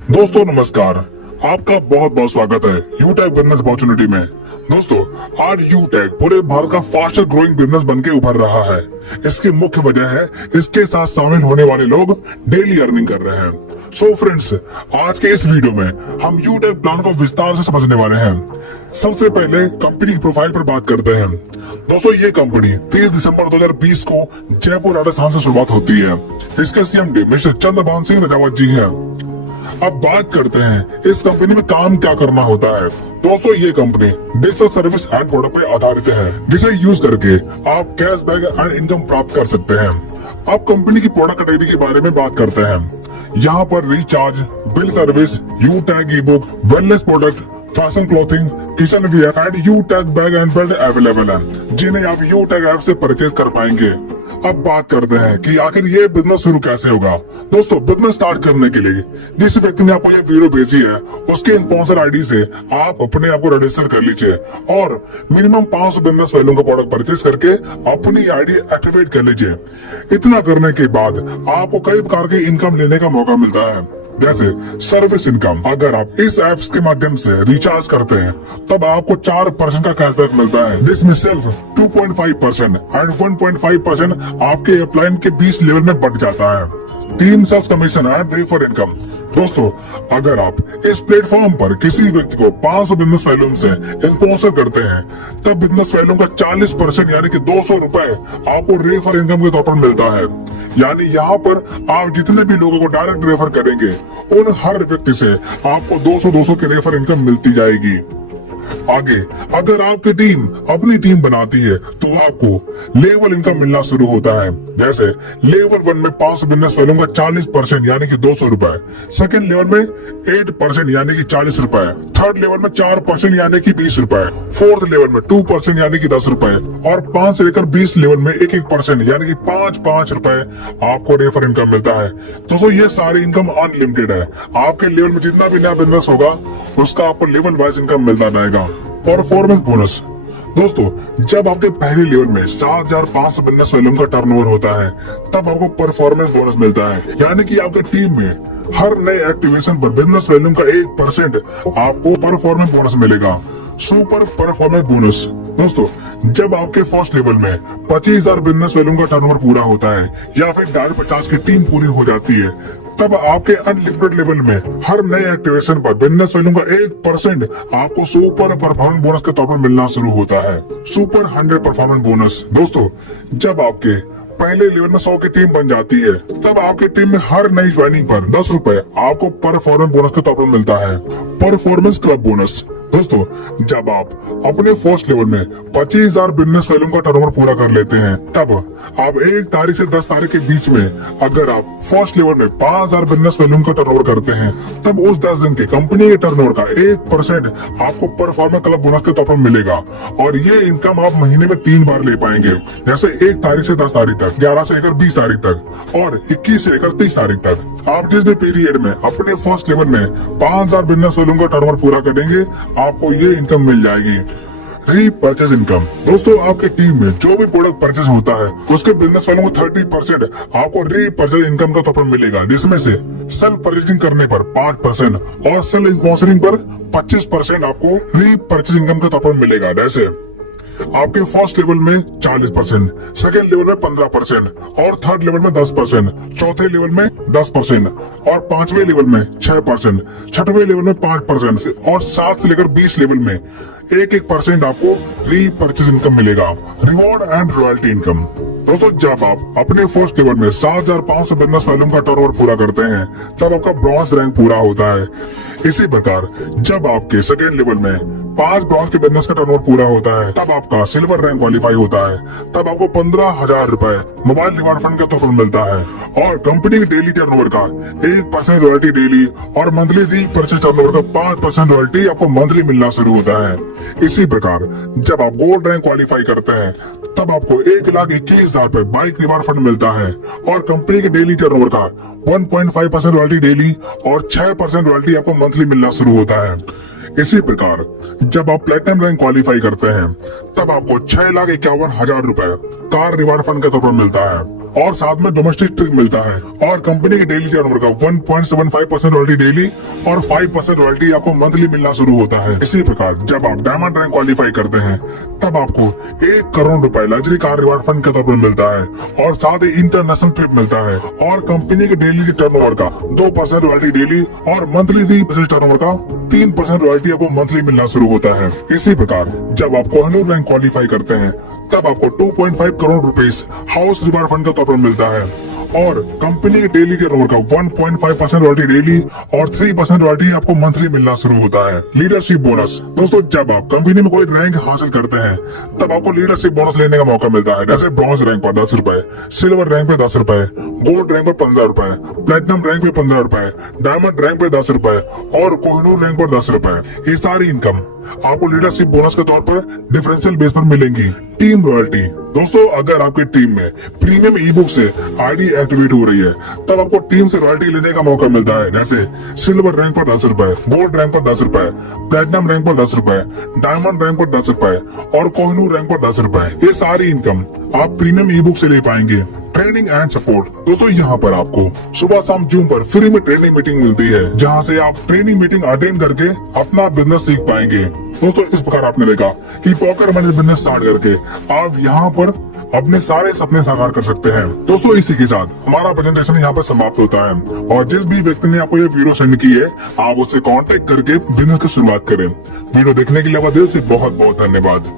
दोस्तों नमस्कार, आपका बहुत बहुत स्वागत है यूटेक बिजनेस अपॉर्चुनिटी में। दोस्तों आज यूटेक पूरे भारत का फास्टर ग्रोइंग बिजनेस बनके उभर रहा है। इसकी मुख्य वजह है इसके साथ शामिल होने वाले लोग डेली अर्निंग कर रहे हैं। सो फ्रेंड्स, आज के इस वीडियो में हम यूटेक प्लान को विस्तार से समझने वाले हैं। सबसे पहले कंपनी की प्रोफाइल पर बात करते हैं। दोस्तों ये कंपनी 30 दिसंबर 2020 को जयपुर राजस्थान से शुरुआत होती है। इसके सीएमडी मिस्टर चंद्रभान सिंह रजावत जी हैं। अब बात करते हैं इस कंपनी में काम क्या करना होता है। दोस्तों ये company digital service and product पे आधारित है, जिसे यूज करके आप कैशबैक एंड इनकम प्राप्त कर सकते हैं। अब कंपनी की प्रोडक्ट कैटेगरी के बारे में बात करते हैं। यहाँ पर recharge, bill service, you tag E book, wellness product, fashion clothing, kitchen wear and you tag bag and belt available है, जिन्हें आप यू टैग ऐप से परचेज कर पाएंगे। अब बात करते हैं कि आखिर ये बिजनेस शुरू कैसे होगा। दोस्तों बिजनेस स्टार्ट करने के लिए जिस व्यक्ति ने आपको ये वीडियो भेजी है उसके स्पॉन्सर आईडी से आप अपने आप को रजिस्टर कर लीजिए और मिनिमम 500 बिजनेस वैल्यू का प्रोडक्ट परचेज करके अपनी आईडी एक्टिवेट कर लीजिए। इतना करने के बाद आपको कई प्रकार के इनकम लेने का मौका मिलता है, जैसे सर्विस इनकम। अगर आप इस ऐप्स के माध्यम से रिचार्ज करते हैं तब आपको 4% का कैशबैक मिलता है, जिसमें सिर्फ 2.5% एंड 1.5% आपके अपलाइन के 20 लेवल में बढ़ जाता है। Team sales commission and refer income. दोस्तों अगर आप इस प्लेटफॉर्म पर किसी व्यक्ति को 500 बिजनेस वैल्यूम से स्पॉन्सर करते हैं तब बिजनेस वैल्यूम का 40% यानी कि 200 रुपए आपको रेफर इनकम के तौर पर मिलता है। यानी यहाँ पर आप जितने भी लोगों को डायरेक्ट रेफर करेंगे उन हर व्यक्ति से आपको 200 की रेफर इनकम मिलती जाएगी। आगे अगर आपकी टीम अपनी टीम बनाती है तो आपको लेवल इनकम मिलना शुरू होता है। जैसे लेवल 1 में 500 बिजनेस वैल्यू का 40% यानी कि 200 रुपए, सेकेंड लेवल में 8% यानी कि 40 रुपए, थर्ड लेवल में 4% यानी कि 20 रुपए, फोर्थ लेवल में 2% यानी कि 10 रुपए और 5 से लेकर 20 लेवल में 1% यानी कि 5 रुपए आपको रेफर इनकम मिलता है। दोस्तों ये सारी इनकम अनलिमिटेड है। आपके लेवल में जितना भी नया बिजनेस होगा उसका आपको लेवल वाइज इनकम मिलता रहेगा। Performance bonus. दोस्तों जब आपके पहले लेवल में 7,500 बिजनेस वैल्यूम का टर्नओवर होता है तब आपको परफॉर्मेंस बोनस मिलता है, यानी कि आपके टीम में हर नए एक्टिवेशन पर बिजनेस वैल्यूम का 1% आपको परफॉर्मेंस बोनस मिलेगा। Super performance bonus. दोस्तों जब आपके फर्स्ट लेवल में 25,000 बिजनेस वैल्यूम का टर्नओवर पूरा होता है या फिर 50 की टीम पूरी हो जाती है तब आपके अनलिमिटेड लेवल में हर नए एक्टिवेशन पर बिजनेस वैल्यू का 1% आपको सुपर परफॉर्मेंस बोनस के तौर पर मिलना शुरू होता है। Super 100 performance bonus. दोस्तों जब आपके पहले लेवल में 100 की टीम बन जाती है तब आपकी टीम में हर नई ज्वाइनिंग पर 10 रुपए आपको परफॉर्मेंस बोनस के तौर पर मिलता है। Performance club bonus. दोस्तों जब आप अपने फर्स्ट लेवल में 25,000 बिजनेस वैल्यूम का टर्नओवर पूरा कर लेते हैं तब आप 1 तारीख से 10 तारीख के बीच में अगर आप फर्स्ट लेवल में 5,000 बिजनेस वैल्यूम का टर्नओवर करते हैं तब उस 10 दिन के कंपनी के टर्नओवर का 1% आपको परफॉर्मेंस क्लब बोनस के तौर पर मिलेगा और ये इनकम आप महीने में 3 बार ले पाएंगे, जैसे 1 तारीख से 10 तारीख तक, 11 से लेकर 20 तारीख तक और 21 से लेकर 30 तारीख तक। आप जिस भी पीरियड में अपने फर्स्ट लेवल में 5,000 बिजनेस वैल्यूम का टर्नओवर पूरा करेंगे आपको ये इनकम मिल जाएगी। Repurchase income. दोस्तों आपकी टीम में जो भी प्रोडक्ट परचेज होता है उसके बिजनेस वैल्यू को 30% आपको रीपरचेज इनकम के तौर पर मिलेगा, जिसमें से सेल्फ परचेजिंग करने पर 5% और सेल्फ स्पॉन्सरिंग पर 25% आपको रीपरचेज इनकम के तौर पर मिलेगा। जैसे आपके फर्स्ट लेवल में 40%, सेकेंड लेवल में 15% और थर्ड लेवल में 10%, चौथे लेवल में 10% और 5वें लेवल में 6%, छठवें लेवल में 5% और 7 से लेकर 20 लेवल में 1% आपको रीपरचेज इनकम मिलेगा। Reward and royalty income. दोस्तों जब आप अपने फर्स्ट लेवल में 7,500 बिजनेस वैल्यूम का टर्नओवर पूरा करते हैं तब आपका ब्रॉन्ज रैंक पूरा होता है। इसी प्रकार जब आपके सेकेंड लेवल में 5 ब्रॉन्ज के बिजनेस का टर्नओवर पूरा होता है तब आपका सिल्वर रैंक क्वालिफाई होता है, तब आपको 15,000 रुपए मोबाइल रिवार्ड फंड के तौर पर मिलता है और कंपनी के डेली टर्नओवर का 1% रॉयल्टी डेली और मंथली रीपरचेज टर्नओवर का 5% रॉयल्टी आपको मंथली मिलना शुरू होता है। इसी प्रकार जब आप गोल्ड रैंक क्वालिफाई करते हैं तब आपको 1,21,000 रुपए बाइक रिवार्ड फंड मिलता है और कंपनी के डेली टर्नओवर का 1.5% रॉयल्टी डेली और 6% रॉयल्टी आपको मंथली मिलना शुरू होता है। इसी प्रकार जब आप प्लेटिनम रैंक क्वालिफाई करते हैं तब आपको 6,51,000 रुपए कार रिवार्ड फंड के तौर पर मिलता है और साथ में डोमेस्टिक ट्रिप मिलता है। और कंपनी के डेली टर्नओवर का 1.75% रॉयल्टी डेली और 5% रॉयल्टी आपको मंथली मिलना शुरू होता है। इसी प्रकार जब आप डायमंड रैंक क्वालिफाई करते हैं तब आपको 1 करोड़ रुपए लग्जरी कार रिवार्ड फंड के तौर पर मिलता है और साथ ही इंटरनेशनल ट्रिप मिलता है। और कंपनी के डेली टर्नओवर का 2% रॉयल्टी डेली और मंथली टर्नओवर का 3% रॉयल्टी आपको मंथली मिलना शुरू होता है। इसी प्रकार जब आप कोहिनूर रैंक क्वालिफाई करते हैं तब आपको 2.5 crore rupees house reward fund के तौर पर मिलता है और कंपनी के डेली टर्नओवर का 1.5% रॉयल्टी डेली और 3% रॉयल्टी आपको मंथली मिलना शुरू होता है। लीडरशिप बोनस दोस्तों, जब आप कंपनी में कोई रैंक हासिल करते हैं तब आपको लीडरशिप बोनस लेने का मौका मिलता है। जैसे ब्रॉन्ज रैंक पर 10 रुपए, सिल्वर रैंक पे 10 रुपए, गोल्ड रैंक पर 15 रुपए, प्लेटिनम रैंक पे 15 रुपए, डायमंड रैंक पे 10 रुपए और कोहिनूर रैंक पर 10 रुपए। ये सारी इनकम आपको लीडरशिप बोनस के तौर पर डिफरेंशियल बेस पर मिलेंगी। टीम रॉयल्टी दोस्तों, अगर आपकी टीम में प्रीमियम ई बुक से आईडी एक्टिवेट हो रही है तब आपको टीम से रॉयल्टी लेने का मौका मिलता है। जैसे सिल्वर रैंक पर 10 रुपए, गोल्ड रैंक पर 10 रुपए, प्लेटिनम रैंक पर 10 रुपए, डायमंड रैंक पर 10 रुपए और कोहिनूर रैंक पर 10 रुपए। ये सारी इनकम आप प्रीमियम ई बुक से ले पाएंगे। ट्रेनिंग एंड सपोर्ट दोस्तों, यहाँ पर आपको सुबह शाम जूम पर फ्री में ट्रेनिंग मीटिंग मिलती है जहाँ से आप ट्रेनिंग मीटिंग अटेंड करके अपना बिजनेस सीख पाएंगे। दोस्तों इस प्रकार आपने देखा कि पॉकेट मनी बिजनेस स्टार्ट करके आप यहाँ पर अपने सारे सपने साकार कर सकते हैं। दोस्तों इसी के साथ हमारा प्रेजेंटेशन यहाँ पर समाप्त होता है और जिस भी व्यक्ति ने आपको ये वीडियो सेंड की है आप उससे कांटेक्ट करके बिजनेस की शुरुआत करें। वीडियो देखने के लिए दिल से बहुत बहुत धन्यवाद।